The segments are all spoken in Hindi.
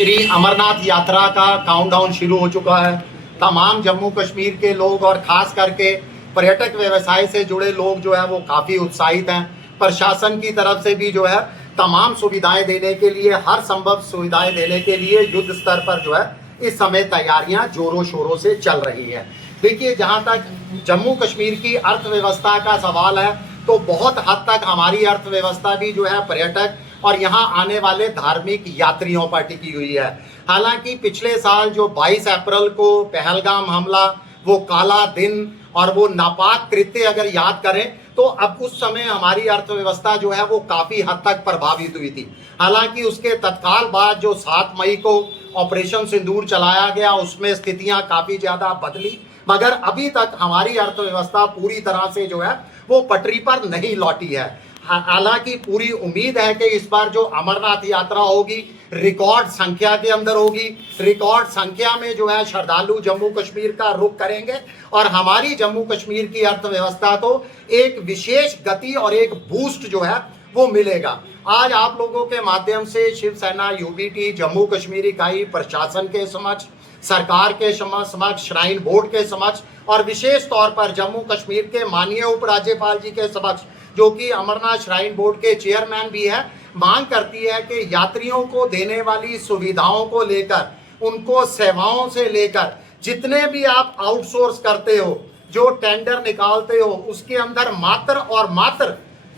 श्री अमरनाथ यात्रा का काउंटडाउन शुरू हो चुका है। तमाम जम्मू कश्मीर के लोग और ख़ास करके पर्यटक व्यवसाय से जुड़े लोग जो है वो काफ़ी उत्साहित हैं। प्रशासन की तरफ से भी जो है तमाम सुविधाएं देने के लिए, हर संभव सुविधाएं देने के लिए युद्ध स्तर पर जो है इस समय तैयारियां जोरों शोरों से चल रही हैं। देखिए, जहां तक जम्मू कश्मीर की अर्थव्यवस्था का सवाल है तो बहुत हद तक हमारी अर्थव्यवस्था भी जो है पर्यटक और यहाँ आने वाले धार्मिक यात्रियों पर टिकी हुई है। हालांकि पिछले साल जो 22 अप्रैल को पहलगाम हमला, वो काला दिन और वो नापाक कृत्य अगर याद करें तो अब उस समय हमारी अर्थव्यवस्था जो है वो काफ़ी हद तक प्रभावित हुई थी। हालांकि उसके तत्काल बाद जो 7 मई को ऑपरेशन सिंदूर चलाया गया उसमें स्थितियां काफ़ी ज़्यादा बदली, मगर अभी तक हमारी अर्थव्यवस्था पूरी तरह से जो है वो पटरी पर नहीं लौटी है। हालांकि पूरी उम्मीद है कि इस बार जो अमरनाथ यात्रा होगी रिकॉर्ड संख्या के अंदर होगी। रिकॉर्ड संख्या में जो है श्रद्धालु जम्मू कश्मीर का रुख करेंगे और हमारी जम्मू कश्मीर की अर्थव्यवस्था को एक विशेष गति और एक बूस्ट जो है वो मिलेगा। आज आप लोगों के माध्यम से शिवसेना यूबीटी जम्मू कश्मीर इकाई प्रशासन के समक्ष, सरकार के समक्ष, श्राइन बोर्ड के समक्ष और विशेष तौर पर जम्मू कश्मीर के माननीय उपराज्यपाल जी के समक्ष, जो कि अमरनाथ श्राइन बोर्ड के चेयरमैन भी है, मांग करती है कि यात्रियों को देने वाली सुविधाओं को लेकर, उनको सेवाओं से लेकर जितने भी आप आउटसोर्स करते हो, जो टेंडर निकालते हो, उसके अंदर मात्र और मात्र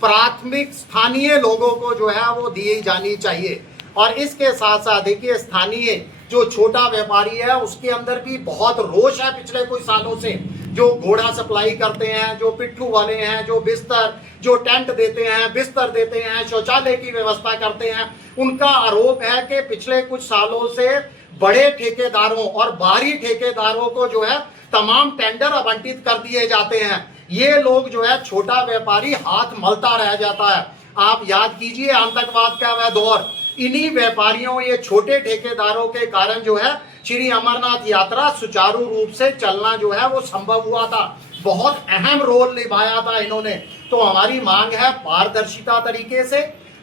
प्राथमिक स्थानीय लोगों को जो है वो दी जानी चाहिए। और इसके साथ साथ देखिए, स्थानीय जो छोटा व्यापारी है उसके अंदर भी बहुत रोष है पिछले कुछ सालों से। जो घोड़ा सप्लाई करते हैं, जो पिट्ठू वाले हैं, जो बिस्तर, जो टेंट देते हैं, बिस्तर देते हैं, शौचालय की व्यवस्था करते हैं, उनका आरोप है कि पिछले कुछ सालों से बड़े ठेकेदारों और बाहरी ठेकेदारों को जो है तमाम टेंडर आवंटित कर दिए जाते हैं। ये लोग जो है, छोटा व्यापारी हाथ मलता रह जाता है। आप याद कीजिए आतंकवाद का वह दौर, इन्हीं व्यापारियों, ये छोटे ठेकेदारों के कारण जो है श्री अमरनाथ यात्रा सुचारू रूप से चलना जो है वो संभव हुआ था। बहुत अहम रोल निभाया था इन्होंने। तो हमारी मांग है पारदर्शिता तरीके से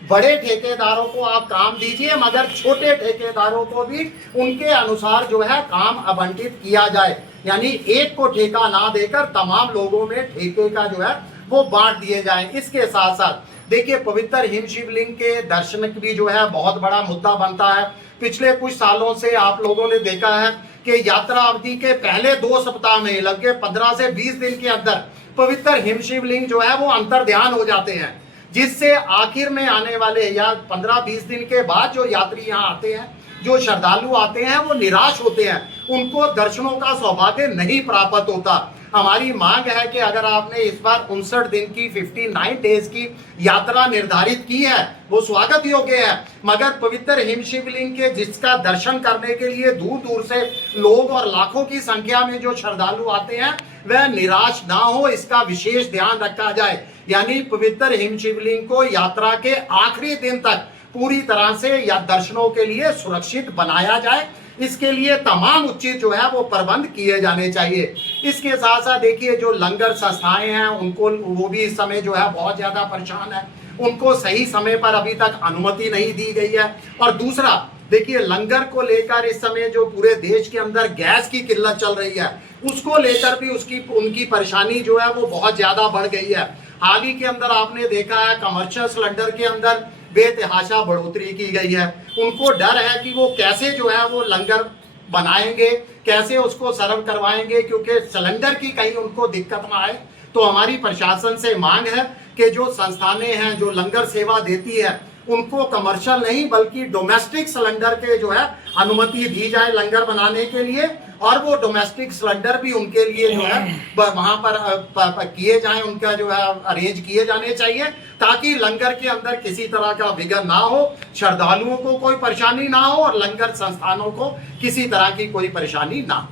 बड़े ठेकेदारों को आप काम दीजिए, मगर छोटे ठेकेदारों को भी उनके अनुसार जो है काम आवंटित किया जाए। यानी एक को ठेका ना देकर तमाम लोगों में ठेके का जो है वो बांट दिए जाए। इसके साथ साथ देखिए, पवित्र हिम शिवलिंग के दर्शन भी जो है बहुत बड़ा मुद्दा बनता है। पिछले कुछ सालों से आप लोगों ने देखा है कि यात्रा अवधि के पहले 2 सप्ताह में लगभग 15 से 20 दिन के अंदर पवित्र हिम शिवलिंग जो है वो अंतर्ध्यान हो जाते हैं, जिससे आखिर में आने वाले या 15-20 दिन के बाद जो यात्री यहाँ आते हैं, जो श्रद्धालु आते हैं, वो निराश होते हैं, उनको दर्शनों का सौभाग्य नहीं प्राप्त होता। हमारी मांग है कि अगर आपने इस बार 59 दिन की 59 डेज की यात्रा निर्धारित की है वो स्वागत योग्य है, मगर पवित्र हिम शिवलिंग के जिसका दर्शन करने के लिए दूर दूर से लोग और लाखों की संख्या में जो श्रद्धालु आते हैं वह निराश ना हो, इसका विशेष ध्यान रखा जाए। यानी पवित्र हिम शिवलिंग को यात्रा के आखिरी दिन तक पूरी तरह से या दर्शनों के लिए सुरक्षित बनाया जाए। इसके लिए तमाम उचित जो है वो प्रबंध किए जाने चाहिए। इसके साथ साथ देखिए, जो लंगर संस्थाएं हैं उनको, वो भी इस समय जो है बहुत ज़्यादा परेशान है। उनको सही समय पर अभी तक अनुमति नहीं दी गई है। और दूसरा देखिए, लंगर को लेकर इस समय जो पूरे देश के अंदर गैस की किल्लत चल रही है, उसको लेकर भी उनकी परेशानी जो है वो बहुत ज़्यादा बढ़ गई है। हाल ही के अंदर आपने देखा है कमर्शियल सिलेंडर के अंदर बेतहाशा बढ़ोतरी की गई है। उनको डर है कि वो कैसे जो है वो लंगर बनाएंगे, कैसे उसको सर्व करवाएंगे, क्योंकि सिलेंडर की कहीं उनको दिक्कत ना आए। तो हमारी प्रशासन से मांग है कि जो संस्थानें हैं जो लंगर सेवा देती है उनको कमर्शियल नहीं बल्कि डोमेस्टिक सिलेंडर के जो है अनुमति दी जाए लंगर बनाने के लिए, और वो डोमेस्टिक सिलेंडर भी उनके लिए जो है वहाँ पर किए जाएं, उनका जो है अरेंज किए जाने चाहिए, ताकि लंगर के अंदर किसी तरह का विघ्न ना हो, श्रद्धालुओं को कोई परेशानी ना हो और लंगर संस्थानों को किसी तरह की कोई परेशानी ना हो।